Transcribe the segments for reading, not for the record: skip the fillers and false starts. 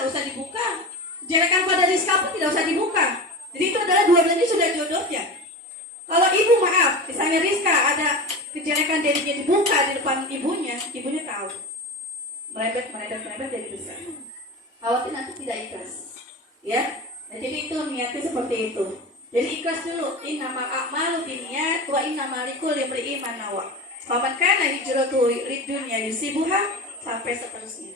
tidak usah dibuka. Jelekan pada Rizka pun tidak usah dibuka. Jadi itu adalah dua-duanya ini sudah jodohnya. Kalau ibu maaf, misalnya Rizka ada kejelekan dirinya dibuka di depan ibunya tahu. Merebet jadi besar. Khawatir nanti tidak ikhlas. Ya, nah, jadi itu niatnya seperti itu. Jadi ikhlas dulu. Innamal a'malu binniyat wa innamal likulli imri'in ma nawa. Faman kana hijratuhu lidunya yusibuha sampai seterusnya.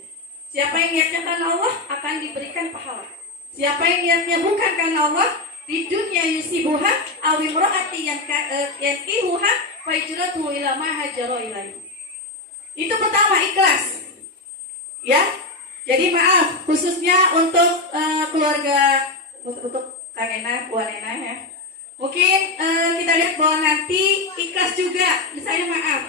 Siapa yang niatnya karena Allah akan diberikan pahala. Siapa yang niatnya bukan karena Allah, di dunia yusibuha aw imra'ati yankihuha fa hijratuhu ila ma hajara ilaihi. Itu pertama, ikhlas. Ya. Jadi maaf khususnya untuk keluarga, untuk Kak Nena, Bu Nena ya. Mungkin kita lihat bahwa nanti ikhlas juga. Misalnya maaf,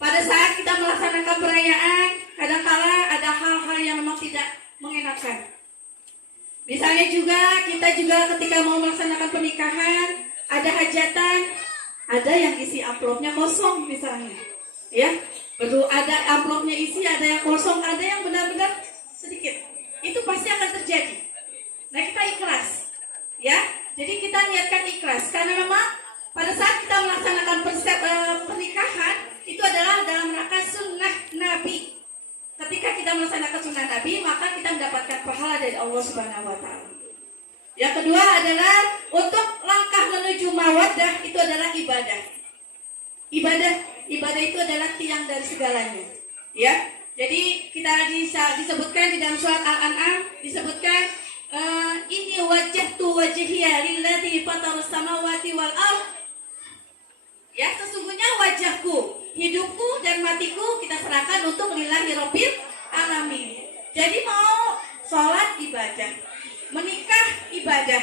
pada saat kita melaksanakan perayaan, kadang-kala ada hal-hal yang memang tidak mengenakan. Misalnya juga kita ketika mau melaksanakan pernikahan, ada hajatan, ada yang isi amplopnya kosong misalnya, ya. Betul, ada amplopnya isi, ada yang kosong, ada yang benar-benar sedikit. Itu pasti akan terjadi. Nah, kita ikhlas, ya. Jadi kita niatkan ikhlas karena memang pada saat kita melaksanakan pernikahan itu adalah dalam rangka sunnah Nabi. Ketika kita melaksanakan sunnah Nabi, maka kita mendapatkan pahala dari Allah Subhanahu wa taala. Yang kedua adalah untuk langkah menuju mawaddah, itu adalah ibadah. Ibadah itu adalah tiang dari segalanya. Ya. Jadi kita disebutkan di dalam surat Al-An'am disebutkan inni wajjahtu wajhiya lillazi fataras samawati wal ardh. Ya, sesungguhnya wajahku, hidupku dan matiku kita serahkan untuk lillahi rabbil alamin. Jadi mau sholat ibadah, menikah ibadah,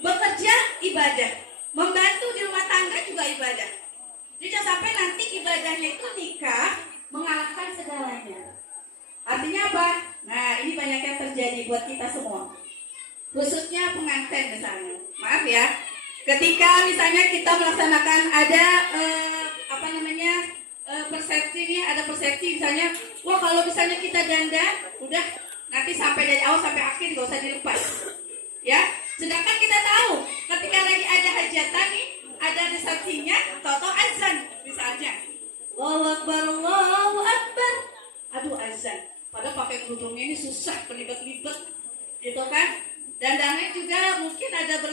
bekerja ibadah, membantu di rumah tangga juga ibadah. Jadi jangan sampai nanti ibadahnya itu nikah mengalahkan segalanya. Artinya apa? Nah, ini banyak yang terjadi buat kita semua. Khususnya pengantin misalnya. Maaf ya. Ketika misalnya kita melaksanakan ada persepsi nih, ada persepsi misalnya, wah kalau misalnya kita dandan, udah nanti sampai dari awal sampai akhir gak usah dilepas. Ya. Sedangkan kita tahu ketika lagi ada hajatan nih, ada resepsinya, atau azan misalnya. Allahu Akbar, Allahu Akbar. Aduh, azan. Padahal pakai kerudungnya ini susah, kelibet-libet, gitu kan? Dandannya juga mungkin ada 5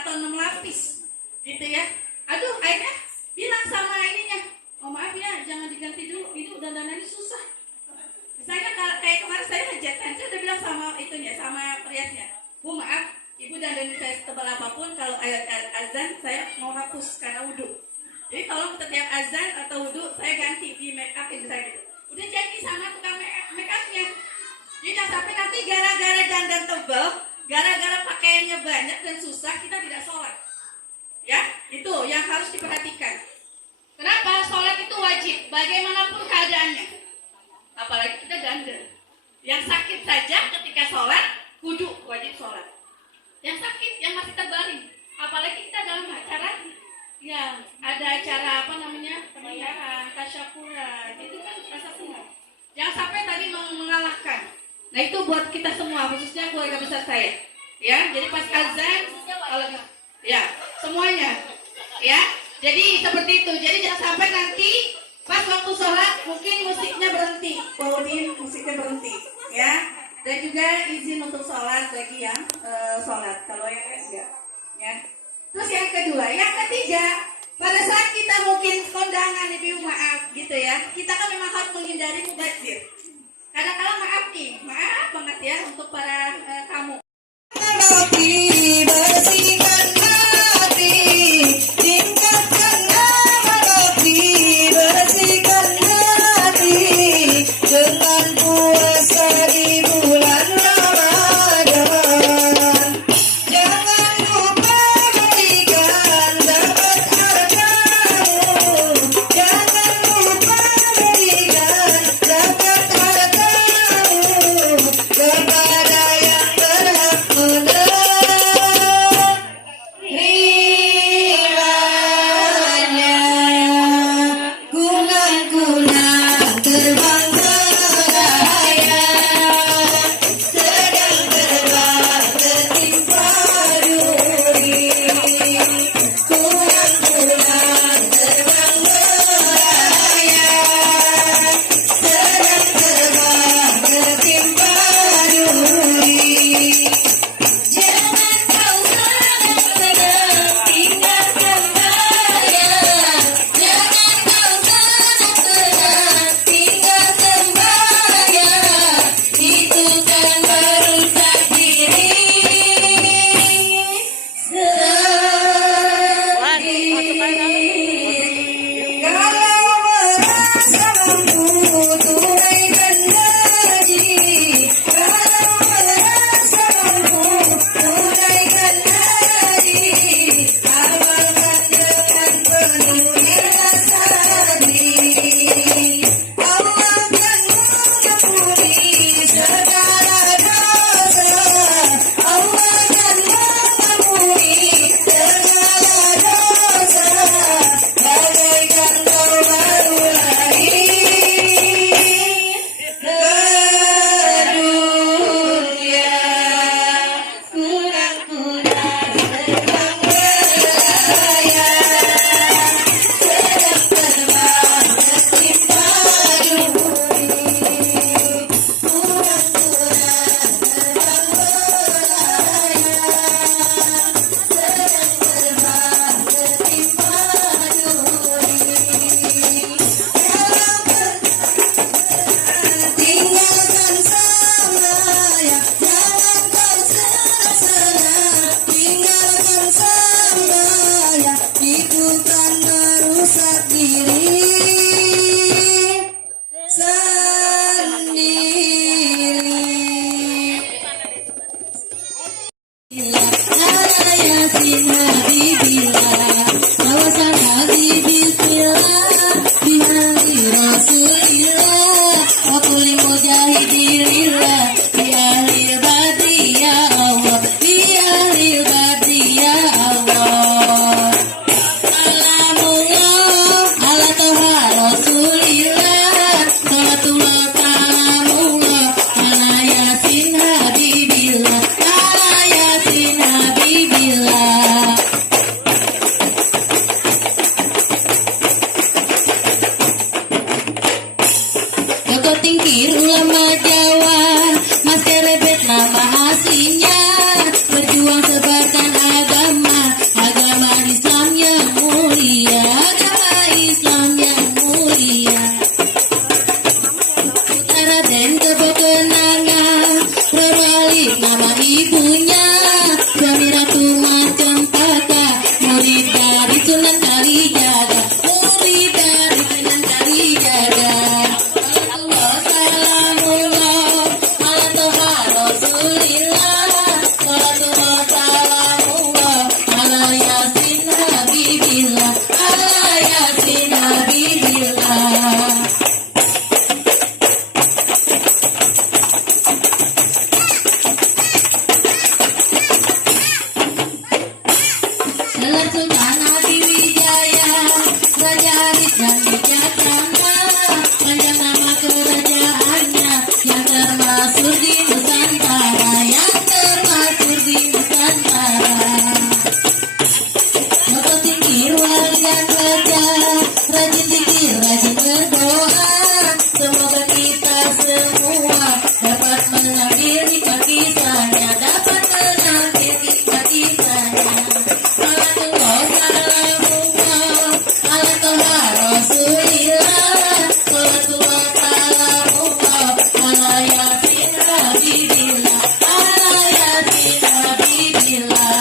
atau 6 lapis, gitu ya. Aduh, akhirnya bilang sama ininya, oh maaf ya, jangan diganti dulu, itu dandannya susah. Misalnya kayak kemarin saya hajatan, saya udah bilang sama itunya, sama periasnya, Bu maaf, ibu dandan saya setebal apapun, kalau ayat azan saya mau hapus karena wudhu. Jadi tolong setiap azan atau wudhu saya ganti di make up misalnya gitu. Udah janji sama tukang make upnya. Jadi jangan sampai nanti gara-gara dandan tebal, gara-gara pakaiannya banyak dan susah kita tidak sholat. Ya, itu yang harus diperhatikan. Kenapa? Sholat itu wajib, bagaimanapun keadaannya. Apalagi kita dandan. Yang sakit saja ketika sholat, kudu wajib sholat. Yang sakit, yang masih terbaring. Apalagi kita dalam acara, ya ada acara pernikahan, tasyakuran, itu kan rasa senang. Jangan sampai tadi mengalahkan. Nah itu buat kita semua, khususnya keluarga besar saya. Ya, jadi pas azan, kalau ya semuanya, ya. Jadi seperti itu. Jadi jangan sampai nanti pas waktu sholat mungkin musiknya berhenti, Paulin musiknya berhenti, ya. Dan juga izin untuk sholat bagi yang sholat. Kalau yang enggak, ya. Terus yang kedua, yang ketiga, pada saat kita mungkin kondangan ibu maaf gitu ya, kita kan memang harus menghindari mubazir. Kadang-kadang maaf nih, maaf banget ya untuk para kamu. Bersihkan hati, tingkatkan nama Rabbi, bersihkan hati dengan puasa di bulan Ramadan. Jangan lupa berikan zakat hartamu, jangan lupa berikan zakat hartamu kepada yang berhak. Alhamdulillah di akhir badri ya Allah, di akhir badri ya Allah. Salamullah ala toha Rasulillah, salatullah salamullah ala yasin habibillah, ala yasin habibillah. Joko Tingkir ulama Jawa, Mas Kerebet nama aslinya, berjuang sebarkan agama Islam yang mulia, agama Islam yang mulia. Raden Kebo Kenanga, Rorwali nama ibunya, suami Ratu Mas Cempaka, murid dari Sunan Kalijaga, murid dari Sunan Kalijaga. Salamullah ala toha Rasulillah, salatullah salamullah ala yasin habibillah, ala yasin habibillah. Gelar Sultan Hadiwijaya, Raja Arif dan bijaksana, panjang nama kerajaannya yang termasuk di Nusantara, yang termasuk di Nusantara. Joko Tingkir walian raja, rajin zikir, rajin berdoa, semoga kita semua dapat mengambil hikmah kisahnya, dapat mengambil hikmah kisahnya. Salatullah salamullah ala toha Rasulillah, salatullah salamullah ala yasin habibillah, ala yasin habibillah.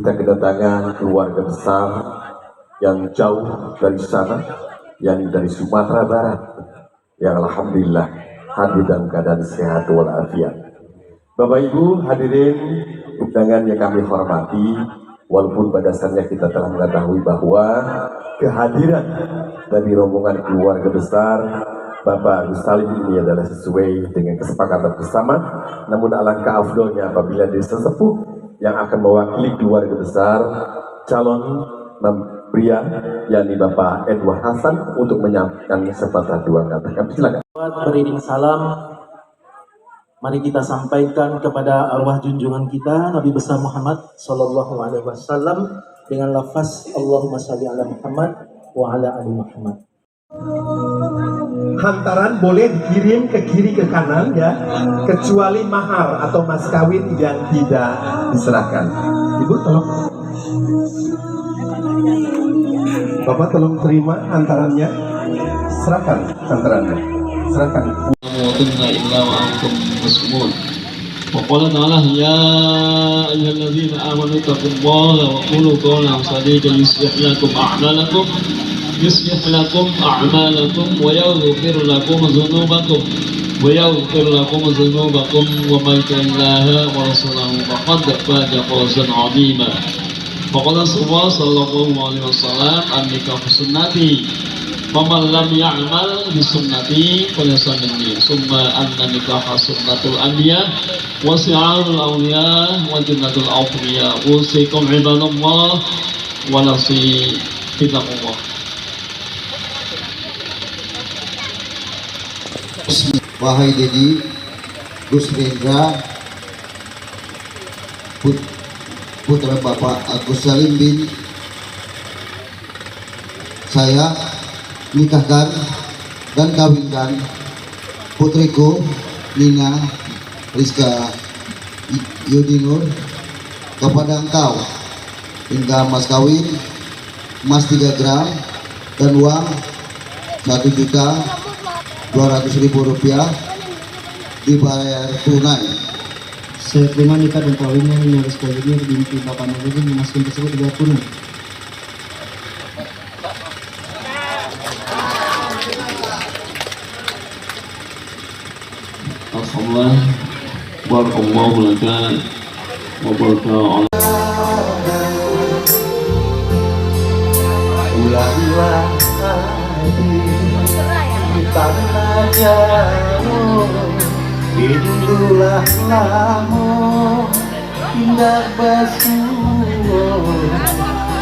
kita kedatangan keluarga besar yang jauh dari sana, yang dari Sumatera Barat, yang alhamdulillah hadir dalam keadaan sehat walafiat. Bapak Ibu hadirin undangan yang kami hormati, walaupun pada dasarnya kita telah mengetahui bahwa kehadiran dari rombongan keluarga besar Bapak Gus Salim ini adalah sesuai dengan kesepakatan bersama. Namun alangkah afdolnya apabila diri sesepuh yang akan mewakili keluarga besar calon pria yakni Bapak Edward Hasan untuk menyampaikan sepatah dua kata. Kami silakan. Beriring salam, mari kita sampaikan kepada arwah junjungan kita Nabi besar Muhammad Sallallahu Alaihi Wasallam dengan lafaz Allahumma shalli ala Muhammad wa ala ali Muhammad. Hantaran boleh dikirim ke kiri ke kanan ya, kecuali mahar atau mas kawin yang tidak diserahkan. Ibu tolong, Bapak tolong terima hantarannya, serahkan hantarannya, serahkan. تموتن إلا وأنتم مسلمون وقال تعالى يا أيها الذين آمنوا اتقوا الله وقولوا قولا سديدا يصلح لكم أعمالكم ويغفر لكم ذنوبكم ومن يطع الله ورسوله فقد فاز فوزا عظيما وقال صلى الله عليه وسلم النكاح سنتي فمن لم يعمل بسنتي فليس مني ثم أن النكاح سنة الأنبياء وشعار الأولياء وجنة الأوفياء أوصيكم عباد الله ونفسي بتقوى الله. Wahai Dedi Gus Rendra putra Bapak Agus Salim bin, saya nikahkan dan kawinkan putriku Nina Rizka Yudinur kepada engkau hingga mas kawin emas 3 gram dan uang 1.200.000 rupiah dibayar tunai. Saya terima nikah dan kawinnya Nina Rizka Yudinur binti Bapak Nurudin memasukkan tersebut dibayar tunai. Alhamdulillah, barakallahu laka wa baraka Ulanglah di tanah jauh, rindulah lamu indah basuh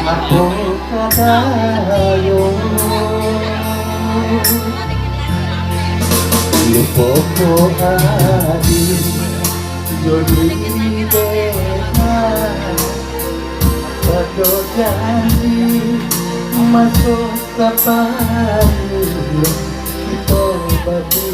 aku kadayo lupopo adi jodi dema pada janji masuk kapan kita batu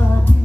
hati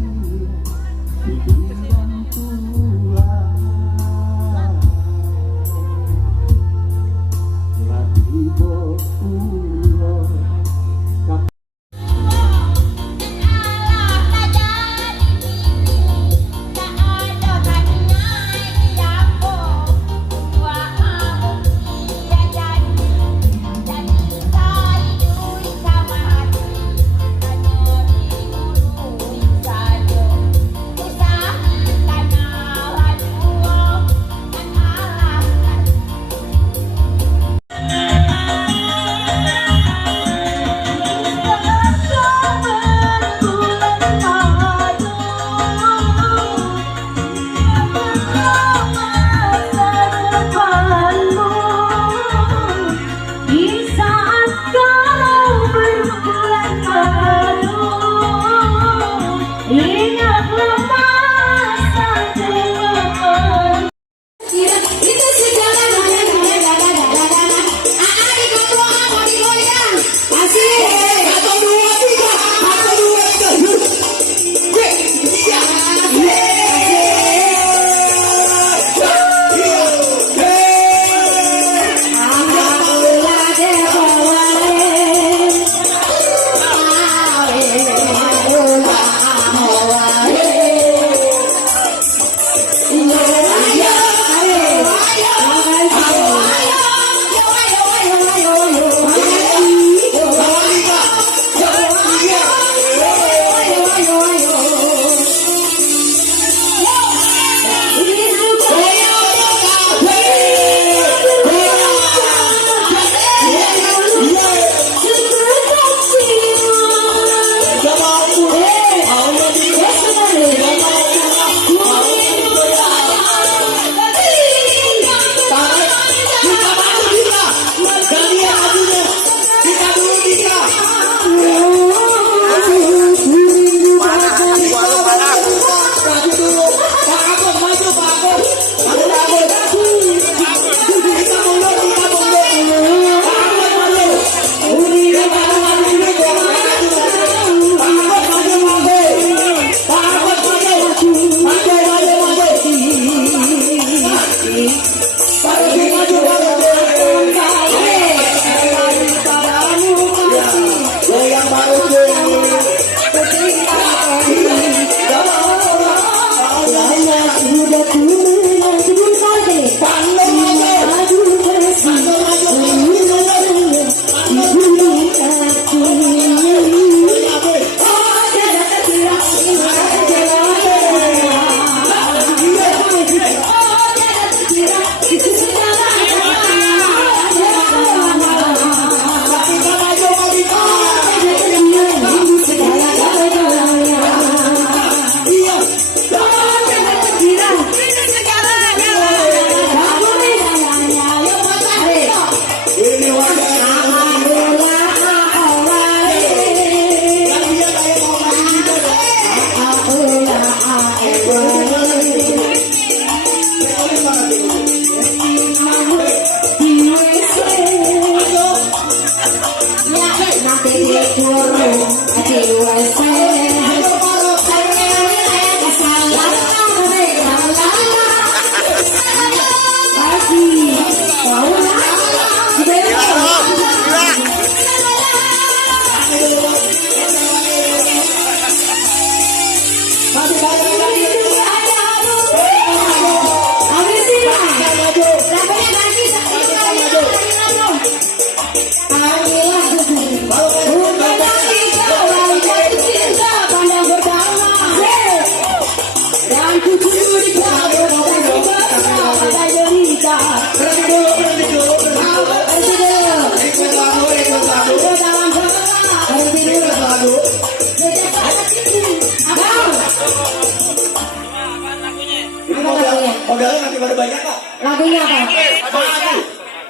Modalnya nanti pada banyak kok. Lagunya apa?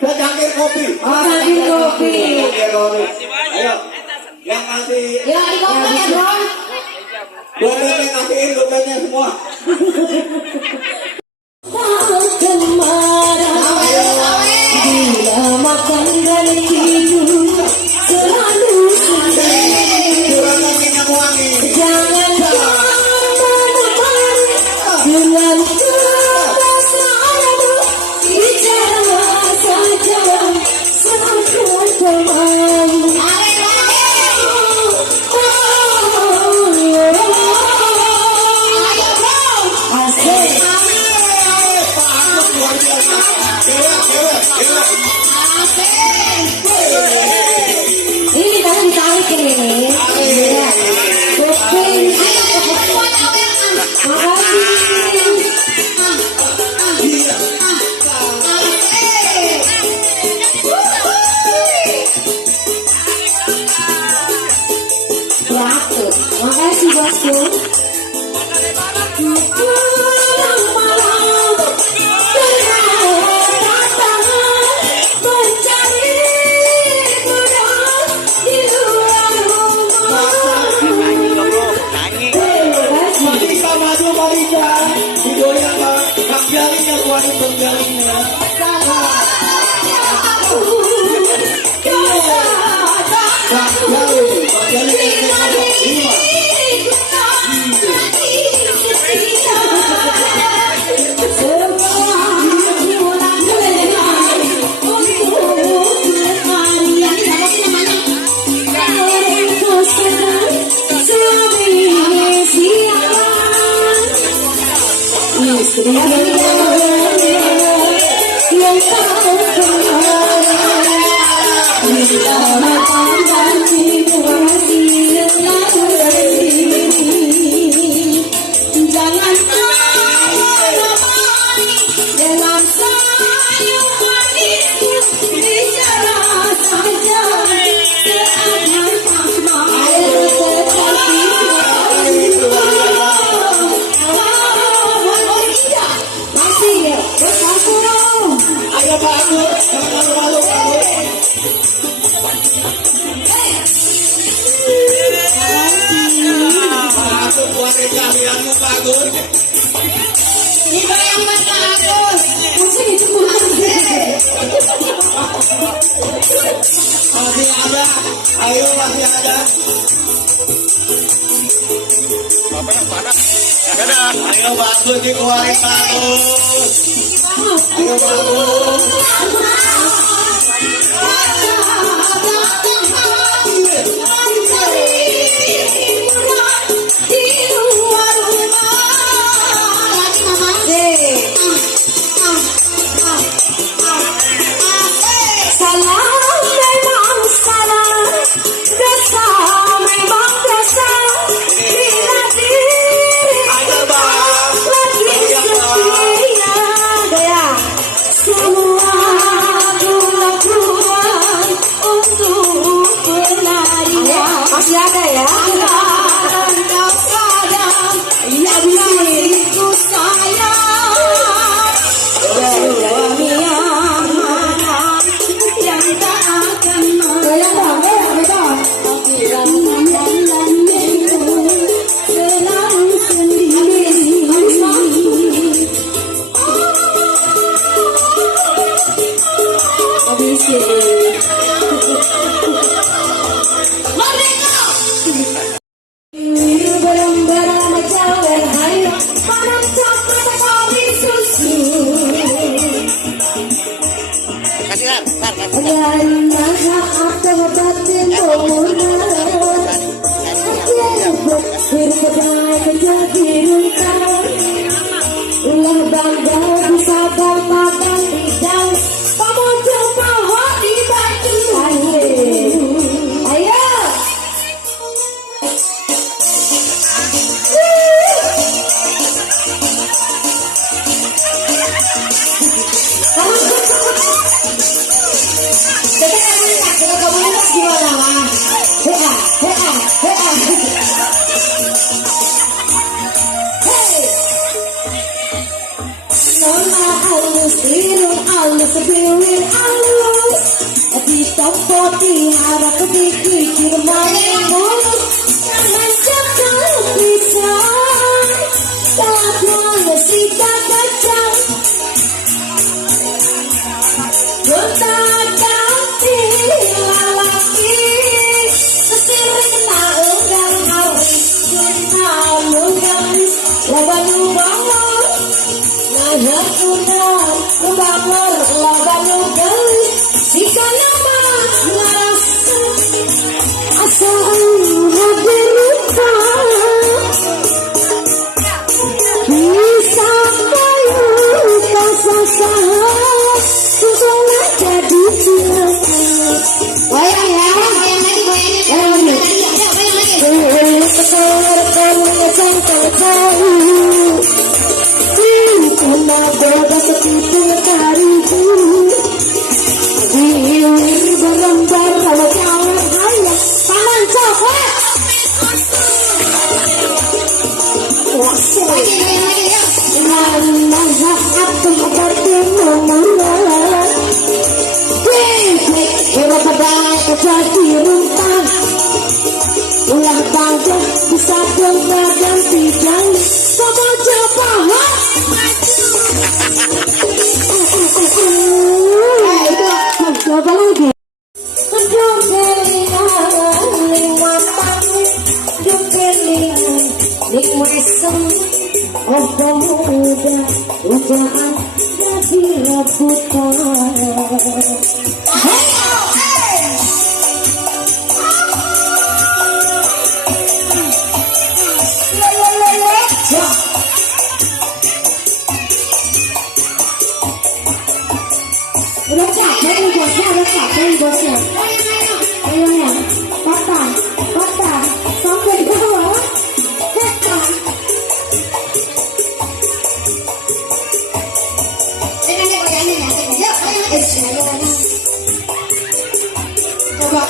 Saya cangkir kopi. Oh, cangkir kopi. Ayo, yang ngasih. Ya, di kopi ya, bro. Boleh yang ngasihin dompetnya semua. Bila makan dan tidur selalu jangan dengan kebesaran bicara saja seakan teman. Ini kalian ditarik ini. Iya. Kuping. Makasih bosku. Masih ada, ayo masih ada. Ayo bagus dikeluarin bagus. Ayo bagus. ada ya. Anda sayang, ya diriku sayang. Suami yang mana yang tak akan akhiran jalan itu selalu sendiri. Ulah bangga bisa bermakan hidang, kamu coba di baju. Ayo. Ulah bangga bisa bermakan hidang, kamu coba coba lagi. Oh pemuda ujian jadi rebutan. Udah capek nih bosnya, ayo ya, patah, sampai di bawah. Coba,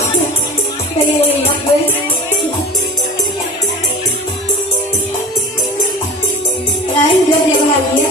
pengen lihat gue. Lain biar dia bahagia.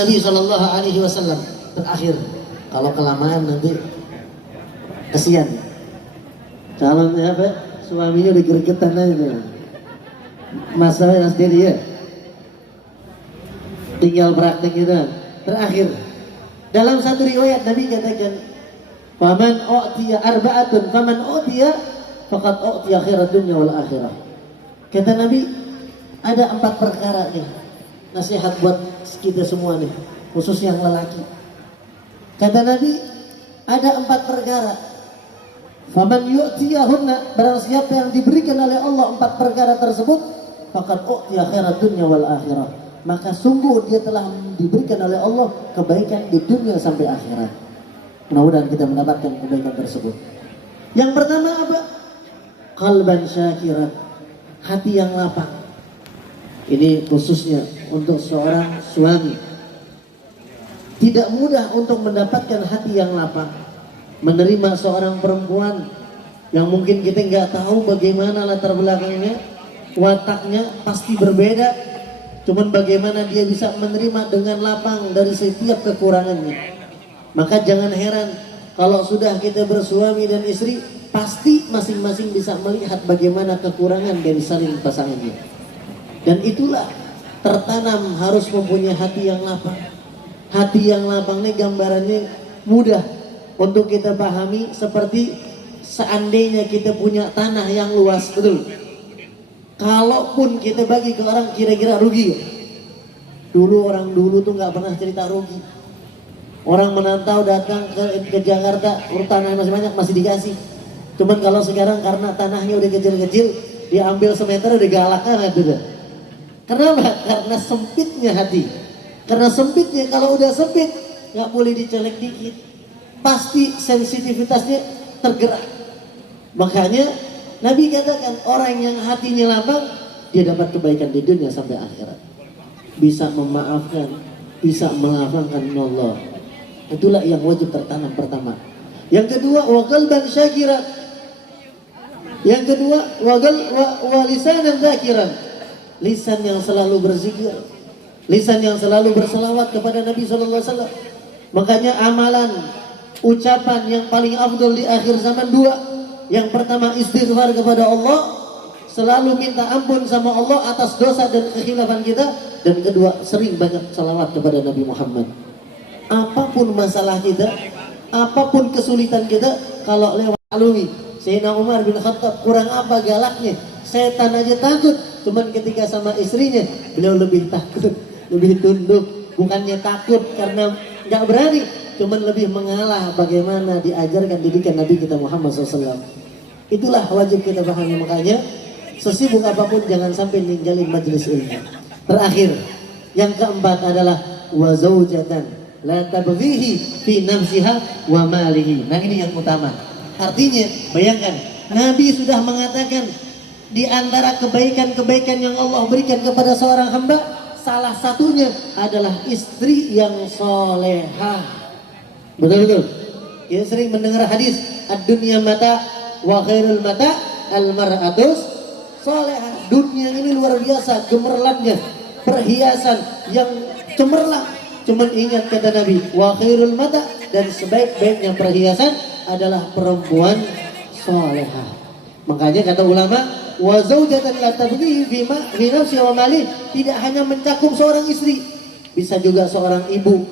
Nabi Shallallahu Alaihi Wasallam terakhir. Kalau kelamaan nanti kesian. Calonnya apa? Suaminya udah gregetan aja. Masalahnya sendiri ya. Tinggal prakteknya. Terakhir. Dalam satu riwayat Nabi katakan, "Faman u'tiya arba'atun, faman u'tiya faqad u'tiya khairat dunya wal akhirah." Kata Nabi, ada 4 perkara nih. Nasihat buat kita semua nih, khususnya yang lelaki. Kata Nabi, ada 4 perkara. Faman yu'tiyahunna, barang siapa yang diberikan oleh Allah 4 perkara tersebut, faqad u'tiya khairat dunya wal akhirah. Maka sungguh dia telah diberikan oleh Allah kebaikan di dunia sampai akhirat. Mudah-mudahan kita mendapatkan kebaikan tersebut. Yang pertama apa? Qalban syakiran, hati yang lapang. Ini khususnya untuk seorang suami. Tidak mudah untuk mendapatkan hati yang lapang. Menerima seorang perempuan yang mungkin kita nggak tahu bagaimana latar belakangnya, wataknya pasti berbeda. Cuman bagaimana dia bisa menerima dengan lapang dari setiap kekurangannya. Maka jangan heran kalau sudah kita bersuami dan istri, pasti masing-masing bisa melihat bagaimana kekurangan dari saling pasangannya. Dan itulah tertanam harus mempunyai hati yang lapang. Hati yang lapang ini gambarannya mudah untuk kita pahami, seperti seandainya kita punya tanah yang luas, betul. Kalaupun kita bagi ke orang, kira-kira rugi. Dulu orang dulu tuh nggak pernah cerita rugi. Orang menantau datang ke Jakarta, tanah masih banyak, masih dikasih. Cuman kalau sekarang karena tanahnya udah kecil-kecil, diambil semeter udah galak banget udah. Kenapa? Karena sempitnya hati. Karena sempitnya, kalau udah sempit nggak boleh dicolek dikit, pasti sensitivitasnya tergerak. Makanya Nabi katakan orang yang hatinya lapang, dia dapat kebaikan di dunia sampai akhirat. Bisa memaafkan, bisa melapangkan Allah. Itulah yang wajib tertanam pertama. Yang kedua, wa qalban syakiran. Yang kedua, wa lisanan dzakiran. Lisan yang selalu berzikir, lisan yang selalu berselawat kepada Nabi SAW. Makanya amalan, ucapan yang paling afdal di akhir zaman 2. Yang pertama istighfar kepada Allah, selalu minta ampun sama Allah atas dosa dan kekhilafan kita. Dan kedua, sering banyak salawat kepada Nabi Muhammad. Apapun masalah kita, apapun kesulitan kita, kalau lewat alumi Sayyidina Umar bin Khattab, kurang apa galaknya, setan aja takut. Cuman ketika sama istrinya, beliau lebih takut, lebih tunduk. Bukannya takut karena nggak berani, cuman lebih mengalah bagaimana diajarkan didikan Nabi kita Muhammad SAW. Itulah wajib kita pahami. Makanya sesibuk apapun jangan sampai ninggalin majelis ilmu. Terakhir, yang keempat adalah wa zaujatan la tabghihi fi nafsiha wa malihi. Nah ini yang utama. Artinya bayangkan, Nabi sudah mengatakan di antara kebaikan-kebaikan yang Allah berikan kepada seorang hamba, salah satunya adalah istri yang solehah. Betul-betul. Kita sering mendengar hadis, ad-dunya mata wa khairul mata al-mar'atus solehah. Dunia ini luar biasa gemerlapnya, perhiasan yang cemerlang. Cuman ingat kata Nabi, wa khairul mata, dan sebaik-baiknya perhiasan adalah perempuan solehah. Makanya kata ulama, wa zaujatan la tabghi fi nafsi wa mali, tidak hanya mencakup seorang istri, bisa juga seorang ibu,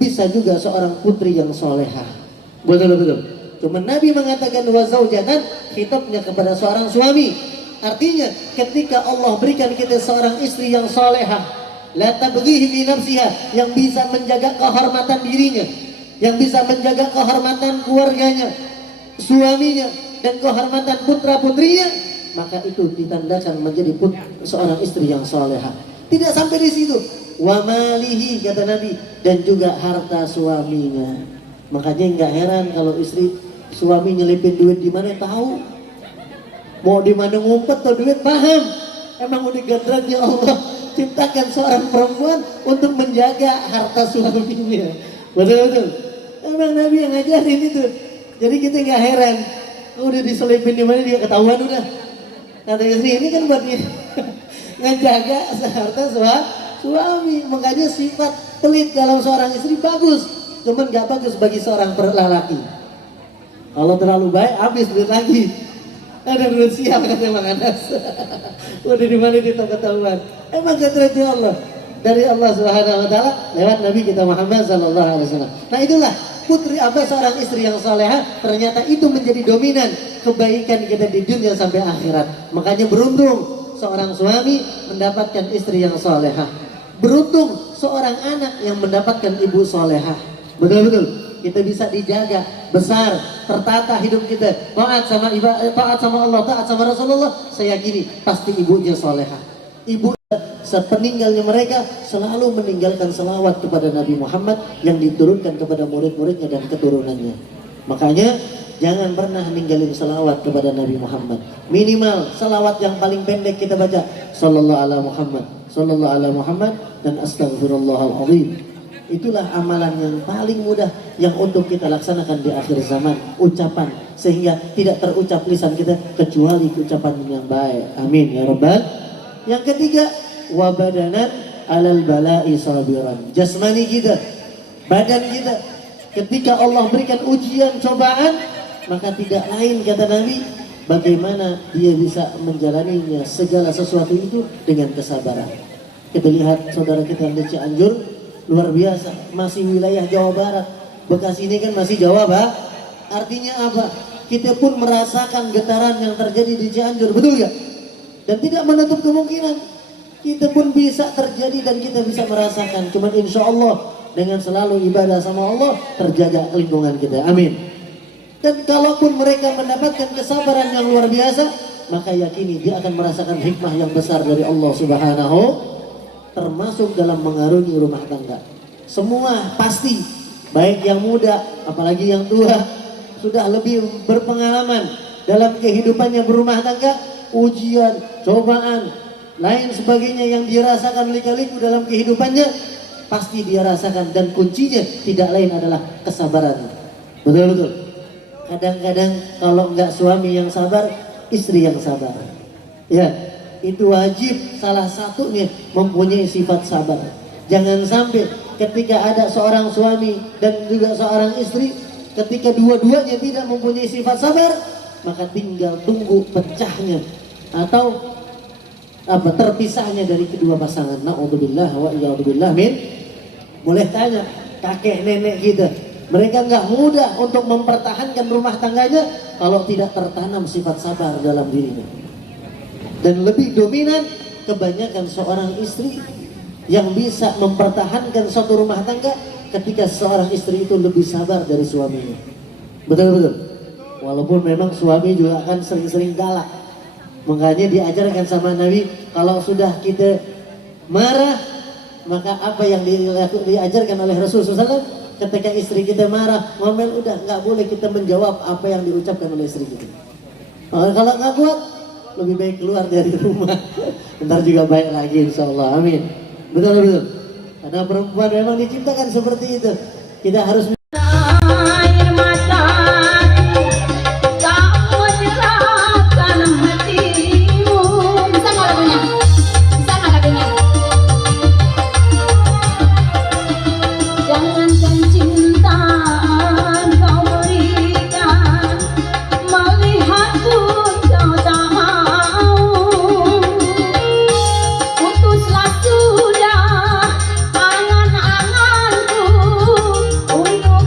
bisa juga seorang putri yang solehah. Betul-betul. Cuman Nabi mengatakan wa zaujatan, khitabnya kepada seorang suami. Artinya ketika Allah berikan kita seorang istri yang solehah, la tabghihi fi nafsiha, yang bisa menjaga kehormatan dirinya, yang bisa menjaga kehormatan keluarganya, suaminya, dan kehormatan putra-putrinya, maka itu ditandakan menjadi seorang istri yang solehah. Tidak sampai di situ, wa malihi kata Nabi, dan juga harta suaminya. Makanya nggak heran kalau istri suami nyelipin duit di mana tahu. Mau di mana ngumpet atau duit, paham. Emang udah gadratnya Allah ciptakan seorang perempuan untuk menjaga harta suaminya. Betul-betul. Emang Nabi yang ngajarin itu. Jadi kita nggak heran. Udah diselipin di mana dia ketahuan udah. Kata istri ini kan buat dia ngejaga harta suami. Makanya sifat pelit dalam seorang istri bagus. Cuman nggak bagus bagi seorang lelaki. Kalau terlalu baik habis duit lagi. Ada duit sial kata Mang Anas. Udah di mana kita ketahuan. Emang gadratnya Allah dari Allah Subhanahu wa taala lewat Nabi kita Muhammad sallallahu alaihi wasallam. Nah itulah putri seorang istri yang salehah, ternyata itu menjadi dominan kebaikan kita di dunia sampai akhirat. Makanya beruntung seorang suami mendapatkan istri yang salehah. Beruntung seorang anak yang mendapatkan ibu salehah. Betul-betul kita bisa dijaga besar, tertata hidup kita, taat sama taat sama Allah, taat sama Rasulullah. Saya yakini pasti ibunya salehah. Ibu sepeninggalnya mereka selalu meninggalkan selawat kepada Nabi Muhammad yang diturunkan kepada murid-muridnya dan keturunannya. Makanya jangan pernah ninggalin selawat kepada Nabi Muhammad. Minimal selawat yang paling pendek kita baca sallallahu ala Muhammad, sallallahu ala Muhammad, dan astagfirullahaladzim. Itulah amalan yang paling mudah yang untuk kita laksanakan di akhir zaman. Ucapan sehingga tidak terucap lisan kita kecuali ucapan yang baik. Amin ya rabbal. Yang ketiga, wabadanan alal bala'i sabiran. Jasmani kita, badan kita, ketika Allah berikan ujian cobaan, maka tidak lain kata Nabi, bagaimana dia bisa menjalaninya segala sesuatu itu dengan kesabaran. Kita lihat saudara kita yang di Cianjur, luar biasa, masih wilayah Jawa Barat. Bekasi ini kan masih Jawa, Pak. Artinya apa? Kita pun merasakan getaran yang terjadi di Cianjur, betul gak? Dan tidak menutup kemungkinan kita pun bisa terjadi dan kita bisa merasakan. Cuman insya Allah dengan selalu ibadah sama Allah terjaga lingkungan kita. Amin. Dan kalaupun mereka mendapatkan kesabaran yang luar biasa, maka yakini dia akan merasakan hikmah yang besar dari Allah Subhanahu, termasuk dalam mengarungi rumah tangga. Semua pasti, baik yang muda apalagi yang tua, sudah lebih berpengalaman dalam kehidupannya berumah tangga. Ujian, cobaan, lain sebagainya yang dirasakan lika-liku dalam kehidupannya pasti dia rasakan, dan kuncinya tidak lain adalah kesabaran. Betul-betul. Kadang-kadang kalau enggak suami yang sabar, istri yang sabar. Ya, itu wajib salah satunya mempunyai sifat sabar. Jangan sampai ketika ada seorang suami dan juga seorang istri, ketika dua-duanya tidak mempunyai sifat sabar, maka tinggal tunggu pecahnya atau terpisahnya dari kedua pasangan. Na'udzubillah wa iyadzubillah min. Boleh tanya kakek nenek kita, mereka nggak mudah untuk mempertahankan rumah tangganya kalau tidak tertanam sifat sabar dalam dirinya. Dan lebih dominan kebanyakan seorang istri yang bisa mempertahankan suatu rumah tangga ketika seorang istri itu lebih sabar dari suaminya. Betul-betul. Walaupun memang suami juga akan sering-sering galak. Makanya diajarkan sama Nabi, kalau sudah kita marah, maka apa yang diajarkan oleh Rasulullah SAW, ketika istri kita marah, ngomel, udah nggak boleh kita menjawab apa yang diucapkan oleh istri kita. Kalau nggak kuat, lebih baik keluar dari rumah. Ntar juga baik lagi, insya Allah. Amin. Betul-betul. Karena perempuan memang diciptakan seperti itu. Kita harus air mata tak menyerahkan hatimu. Bisa nggak lagunya? Bisa nggak lagunya? Jangankan cinta kau berikan, melihat pun kau tak mau. Putuslah sudah angan-anganku untuk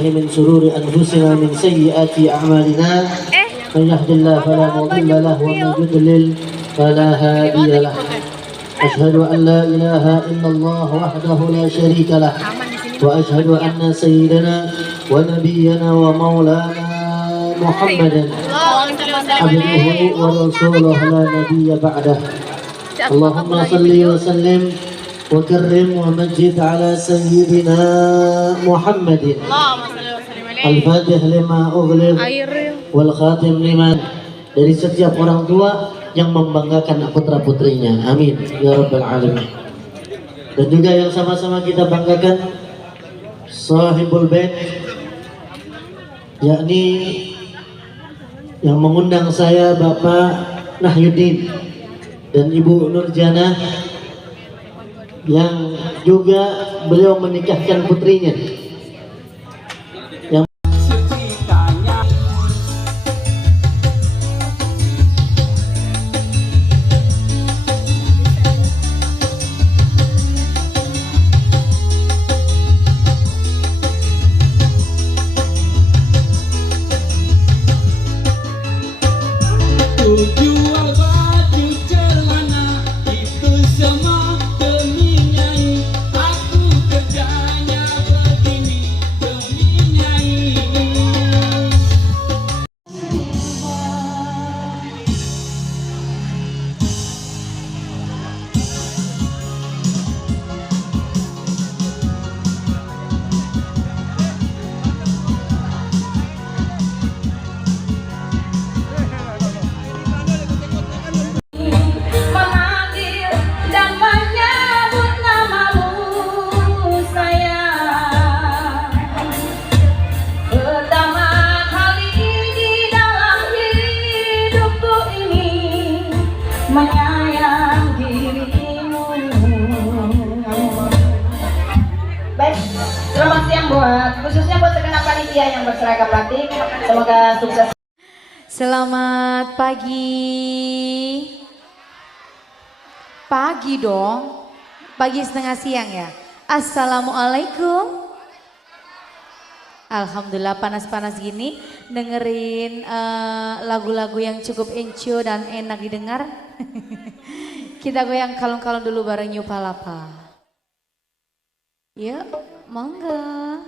بالله من شرور أنفسنا ومن سيئات أعمالنا من يهد الله فلا مضل له ومن يضلل فلا هادي له أشهد أن لا إله إلا الله وحده لا شريك له وأشهد أن سيدنا ونبينا ومولانا محمدا عبده ورسوله لا نبي بعده اللهم صل وسلم وكرم ومجد على سيدنا محمد الفاتح لما أغلق والخاتم لما. Dari setiap orang tua yang membanggakan putra putrinya, amin ya rabbal alamin. Dan juga yang sama-sama kita banggakan sahibul bait, yakni yang mengundang saya Bapak Nahyuddin dan Ibu Nurjana, yang juga beliau menikahkan putrinya. Yang jual baju celana itu semua demi nyai, aku kerjanya begini demi nyai. Memanggil dan menyebut namamu sayang, pertama kali di dalam hidupku ini menyayang dirimu. Baik, selamat siang buat khususnya buat segenap panitia yang berseragam batik. Semoga sukses. Selamat pagi. Pagi dong. Pagi setengah siang ya. Assalamualaikum. Alhamdulillah panas-panas gini dengerin lagu-lagu yang cukup encu dan enak didengar. Kita goyang kalung-kalung dulu bareng New Palapa. Yuk, monggo.